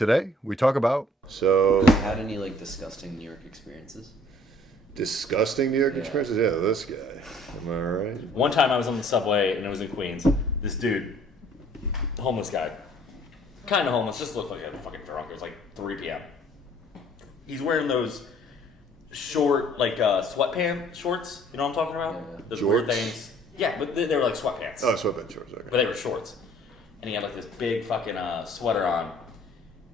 Today we talk about Had any like disgusting New York experiences? disgusting New York Yeah. experiences. Yeah, this guy. Am I right? One time I was on the subway and it was in Queens. This dude, homeless guy, kind of homeless, just looked like a fucking drunk. It was like 3 p.m. He's wearing those short, like sweatpants shorts. You know what I'm talking about? Yeah. Those weird Jorts? things. Yeah, but they were like sweatpants. Oh, sweatband shorts. But Okay. they were shorts. And he had like this big fucking sweater on.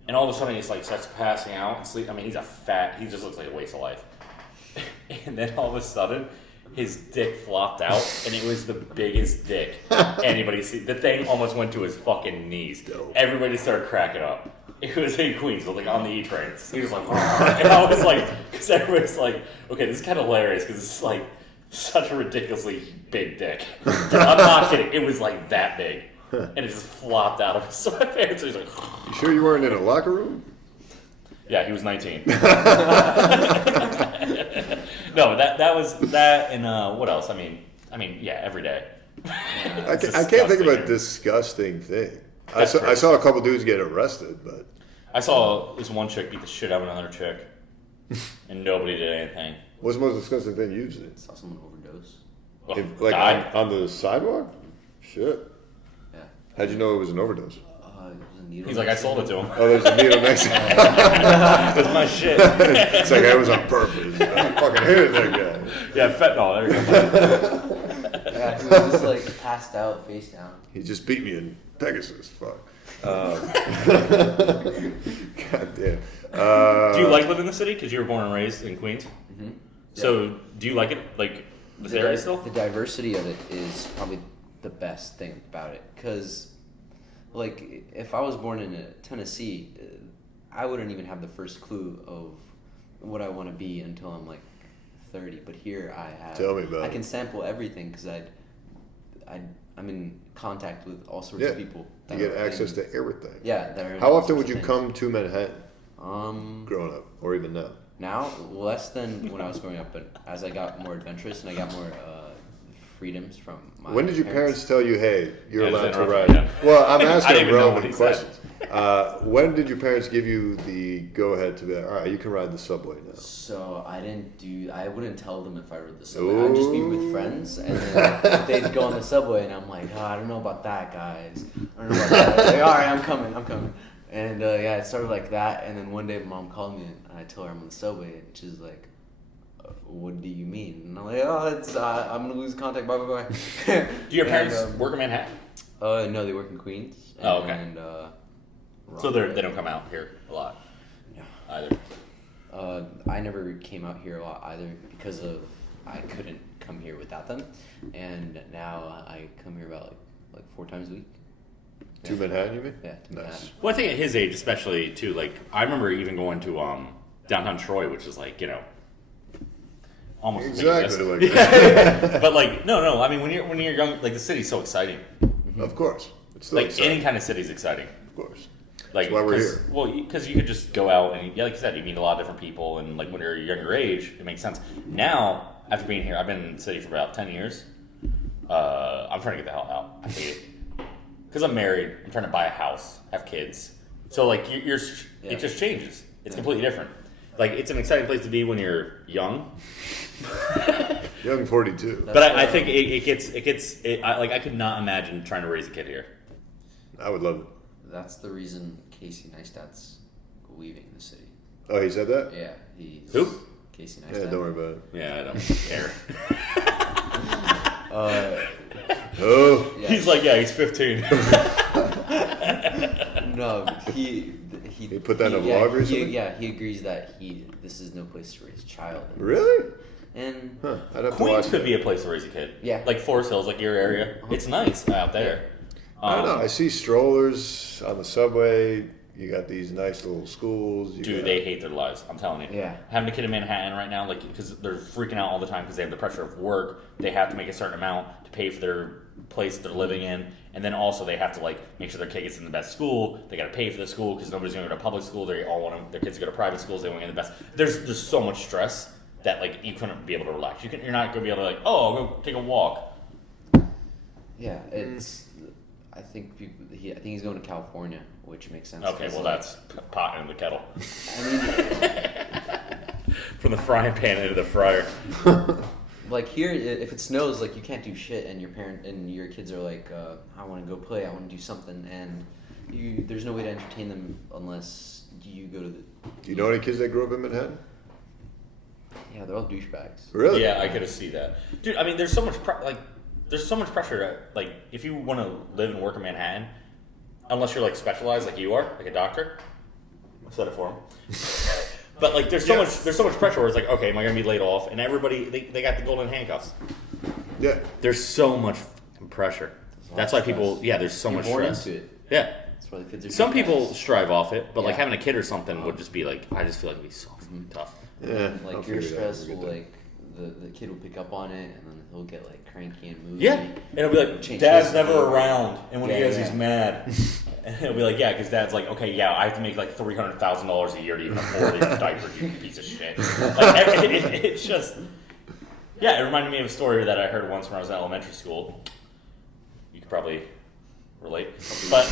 And all of a sudden he's like starts passing out and sleep. I mean, he just looks like a waste of life. And then all of a sudden, his dick flopped out, and it was the biggest dick anybody's seen. The thing almost went to his fucking knees. Dope. Everybody started cracking up. It was in Queens, it was like on the E train. He was like, "Argh." And I was like, because everybody's like, okay, this is kind of hilarious because it's like such a ridiculously big dick. I'm not kidding. It was like that big, and it just flopped out of his sweatpants. So he's like, You sure you weren't in a locker room? yeah, he was 19. No, that was that, and what else? I mean, yeah, every day. I can't think of a disgusting thing. I That's saw a couple dudes get arrested, but I saw this one chick beat the shit out of another chick, and nobody did anything. what's the most disgusting thing you've seen? Saw someone overdose. Well, Like died. on the sidewalk? Shit. Yeah. How'd you know it was an overdose? It was a needle. He's like, I sold it to him. Oh, there's a needle next to it. That's my shit. It's like I was on purpose. I fucking hated that guy. Yeah, fentanyl. There you go. Yeah, he was just like passed out, face down. He just beat me in Pegasus. Fuck. God damn. Do you like living in the city? Because you were born and raised in Queens. Mm-hmm. So, do you like it? Like this area still? The diversity of it is probably the best thing about it. Because, like, if I was born in Tennessee, I wouldn't even have the first clue of what I want to be until I'm like 30. But here I have. Tell me about I it. can sample everything because I'm in contact with all sorts Yeah. of people. You that get are access in- to everything. Yeah. That are in How all often sorts would of you things. come to Manhattan Um. growing up, or even now? Now, less than when I was growing up, but as I got more adventurous and I got more freedoms from my When did your parents tell you, "Hey, you're Yeah, allowed just to interrupt ride"? me, Well, I'm I didn't asking even know what relevant he said. questions. When did your parents give you the go-ahead to be like, "All right, you can ride the subway now"? So I wouldn't tell them if I rode the subway. I'd just be with friends, and then they'd go on the subway, and I'm like, oh, I don't know about that, guys. I don't know about that. Like, all right, I'm coming. And yeah, it started like that, and then one day mom called me, and I told her I'm on the subway, and she's like, what do you mean? And I'm like, I'm gonna lose contact, bye, bye, bye. Do your parents And, work in Manhattan? No, they work in Queens. Oh, okay. And, So they don't come out here a lot Yeah. either. I never came out here a lot either because of I couldn't come here without them, and now I come here about like 4 times a week. To Manhattan, you mean? Yeah, to Nice. Manhattan. Well, I think at his age, especially too, like I remember even going to downtown Troy, which is like almost Exactly ridiculous. like that. But like no, I mean when you're young, like the city's so exciting. Of course. It's still Like exciting, any kind of city's exciting. of course. Like That's why we're 'cause- here. Well, because you could just go out and like you said, you meet a lot of different people, and like when you're a younger age, it makes sense. Now, after being here, I've been in the city for about 10 years. I'm trying to get the hell out. I hate it because I'm married. I'm trying to buy a house, have kids. So like you're Yeah. it just changes. It's completely different. Like it's an exciting place to be when you're young. Young 42. But I think I could not imagine trying to raise a kid here. I would love it. That's the reason Casey Neistat's leaving the city. Oh, he said that? Yeah, he's Who? Casey Neistat. Yeah, don't worry about it. Yeah, I don't care. Oh, Yeah. He's like, yeah, he's 15. No, he put that in a vlog or something? Yeah, he agrees that this is no place to raise a child. really? And Huh. I'd have to Queens watch could that. be a place to raise a kid. Yeah. Like Forest Hills, like your area. It's nice out there. I don't know. I see strollers on the subway. You got these nice little schools. You Dude, got- they hate their lives. I'm telling you. Yeah. Having a kid in Manhattan right now, like, because they're freaking out all the time because they have the pressure of work. They have to make a certain amount to pay for their place they're living in, and then also they have to like make sure their kid gets in the best school. They got to pay for the school because nobody's going to go to public school. They all want their kids to go to private schools. They want to get the best. There's so much stress that like you couldn't be able to relax. You're not going to be able to like, oh, I'll go take a walk. yeah, it's I think I think he's going to California, which makes sense. Okay, 'cause, well like, that's pot in the kettle. I mean, From the frying pan into the fryer. like here, if it snows, like you can't do shit, and your kids are like, I want to go play, I want to do something, and there's no way to entertain them unless you go to the. Do you know any kids that grew up in Manhattan? Yeah, they're all douchebags. Really? Yeah, I could see that, dude. I mean, there's so much there's so much pressure to, like, if you want to live and work in Manhattan, unless you're like specialized like you are, like a doctor. I said it for him. But like, there's so much pressure where it's like, okay, am I gonna be laid off? And everybody, they got the golden handcuffs. Yeah. There's so much pressure. That's why people, there's so You're much born stress. into it. Yeah. That's why the kids are. Some people douchebags. strive off it, but like Yeah. having a kid or something would just be like, I just feel like it'd be so tough. Yeah. I'll Like figure your it out. stress We'll will get like the kid will pick up on it, and then he'll get like cranky and moody. Yeah, and it'll be like, Change Dad's his never behavior. around, and when he Yeah, is, yeah. he's mad. And it'll be like, yeah, because Dad's like, okay, yeah, I have to make like $300,000 a year to even afford these diapers, you piece of shit. Like, it's just, yeah, it reminded me of a story that I heard once when I was in elementary school. You could probably relate, but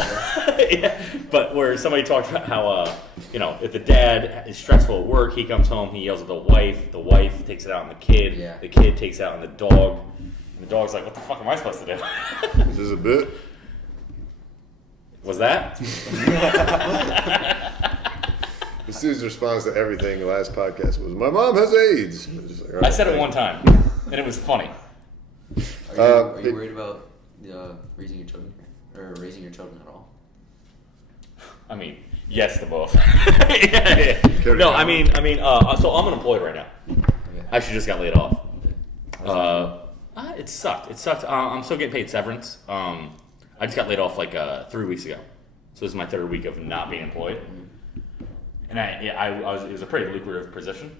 yeah, but where somebody talked about how, if the dad is stressful at work, he comes home, he yells at the wife takes it out on the kid, Yeah. the kid takes it out on the dog, and the dog's like, what the fuck am I supposed to do? Is this a bit? Was that? This dude's response to everything the last podcast was, "My mom has AIDS." I'm just like, all I right, said it thank one you. time, and it was funny. Are you worried about raising your children here? Or raising your children at all? I mean, yes to both. Yeah. No, I mean, so I'm unemployed right now. Okay. I actually just got laid off. How's It sucked. It sucked. I'm still getting paid severance. I just got laid off like 3 weeks ago, so this is my third week of not being employed. And it was a pretty lucrative position,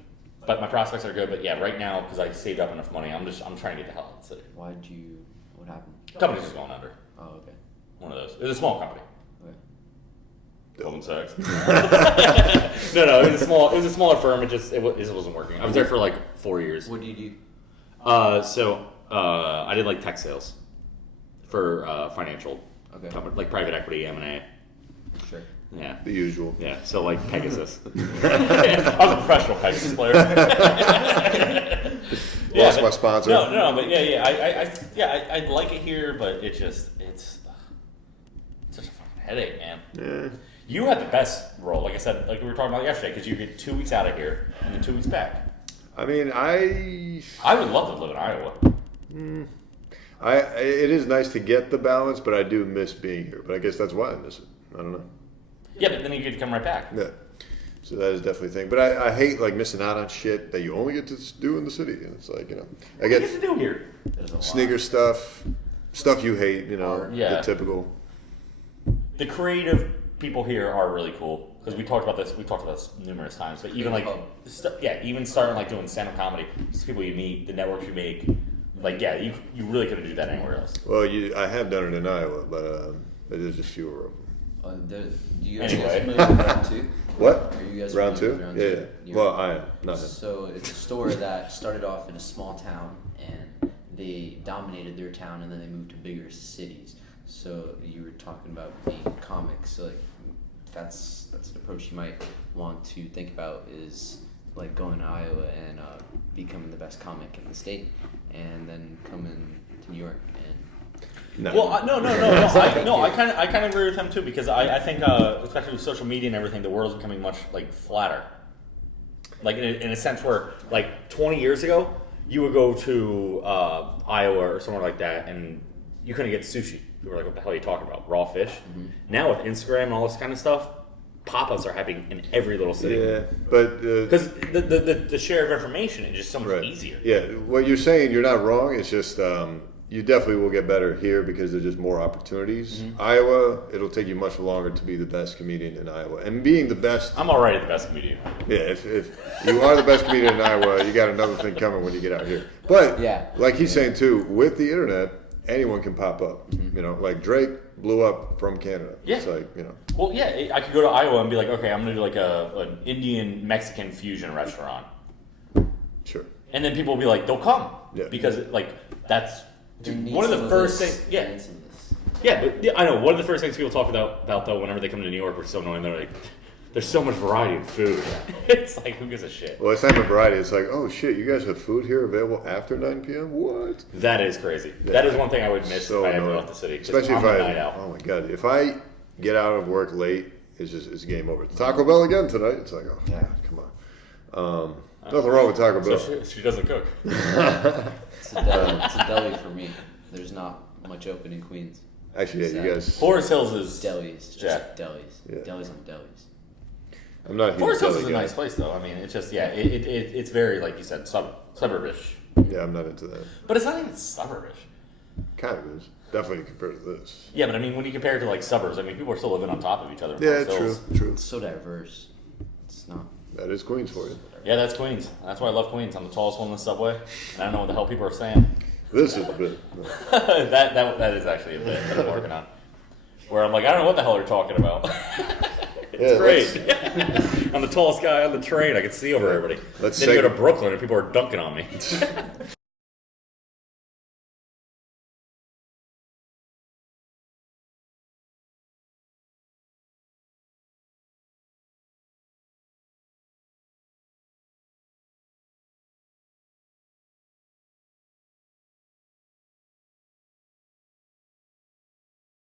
but my prospects are good. But yeah, right now because I saved up enough money, I'm trying to get the hell out of the city. what happened? Company's just going under. Oh, okay. One of those. It was a small company. Okay. Goldman Sachs. No, it was a smaller firm. It just wasn't working. I was there for like 4 years. What do you do? I did like tech sales for financial, Okay. company, like private equity, M&A. Sure. Yeah, The usual. yeah. So like Pegasus. I was a professional Pegasus player. Lost my sponsor. No, but I like it here, but it's such a fucking headache, man. Yeah. You had the best role, like I said, like we were talking about yesterday, because you get 2 weeks out of here and then 2 weeks back. I mean, I would love to live in Iowa. it is nice to get the balance, but I do miss being here. But I guess that's why I miss it. I don't know. Yeah, but then you get to come right back. Yeah. So that is definitely a thing. But I hate like missing out on shit that you only get to do in the city. And it's like, I What do you get get to do here? There's a lot. sneaker stuff you hate, Yeah. the typical. The creative people here are really cool because we talked about this numerous times. But even like, even starting like doing stand-up comedy, just people you meet, the networks you make, like you really couldn't do that anywhere else. Well, I have done it in Iowa, but there's just fewer of them. Do you guys Anyway. familiar with round two? What? Are you guys Round familiar two? with round Yeah, two? yeah. Well, I am. Nothing. So it's a store that started off in a small town, and they dominated their town, and then they moved to bigger cities. So you were talking about being comics. So like that's an approach you might want to think about, is like going to Iowa and becoming the best comic in the state, and then coming to New York and. No. Well, no. I kind of agree with him too because I think especially with social media and everything, the world's becoming much like flatter. Like in a sense where like 20 years ago, you would go to Iowa or somewhere like that, and you couldn't get sushi. You were like, "What the hell are you talking about? Raw fish?" Mm-hmm. Now with Instagram and all this kind of stuff, pop-ups are happening in every little city. Yeah, but Because the share of information is just so much right. easier. Yeah, what you're saying, you're not wrong. It's just you definitely will get better here because there's just more opportunities. Mm-hmm. Iowa, it'll take you much longer to be the best comedian in Iowa, and being the best. I'm already the best comedian. Yeah, if you are the best comedian in Iowa, you got another thing coming when you get out here. But Yeah. like he's saying too, with the internet, anyone can pop up. Mm-hmm. Like Drake blew up from Canada. Yeah. It's like Well, yeah, I could go to Iowa and be like, okay, I'm gonna do like an Indian Mexican fusion restaurant, sure. and then people will be like, they'll come Yeah. because like that's There needs one of some the first this. things. There Yeah, needs some of this. Yeah, but I know. One of the first things people talk about though, whenever they come to New York, which is so annoying, they're like, "There's so much variety in food." It's like, who gives a shit? Well, it's not a variety. It's like, oh shit, you guys have food here available after 9 p.m. What? That is crazy. Yeah. That is one thing I would miss So if I ever annoying. left the city. 'Cause Especially I'm if a I. night out. Oh my god, if I get out of work late, it's game over. Taco Bell again tonight. It's like, oh Yeah. god, come on. Nothing wrong with Taco Bell. So she doesn't cook. It's a deli for me. There's not much open in Queens. Actually, yeah, you guys. Forest Hills is Delis, just Yeah. delis. Yeah. Delis on delis. I'm not a huge Forest Hills deli is a guy. nice place, though. I mean, it's just it's very, like you said, suburbish. Yeah, I'm not into that. But it's not even suburbish. Kind of is. Definitely compared to this. Yeah, but I mean, when you compare it to like suburbs, I mean, people are still living on top of each other. in Yeah, Forest Hills. true. It's so diverse. It's not. That is Queens for you. Yeah, that's Queens. That's why I love Queens. I'm the tallest one in the subway. And I don't know what the hell people are saying. This is a bit. No. that is actually a bit that I'm working on. Where I'm like, I don't know what the hell they're talking about. It's Yeah, great. I'm the tallest guy on the train. I can see over everybody. let's then you seg- go to Brooklyn and people are dunking on me.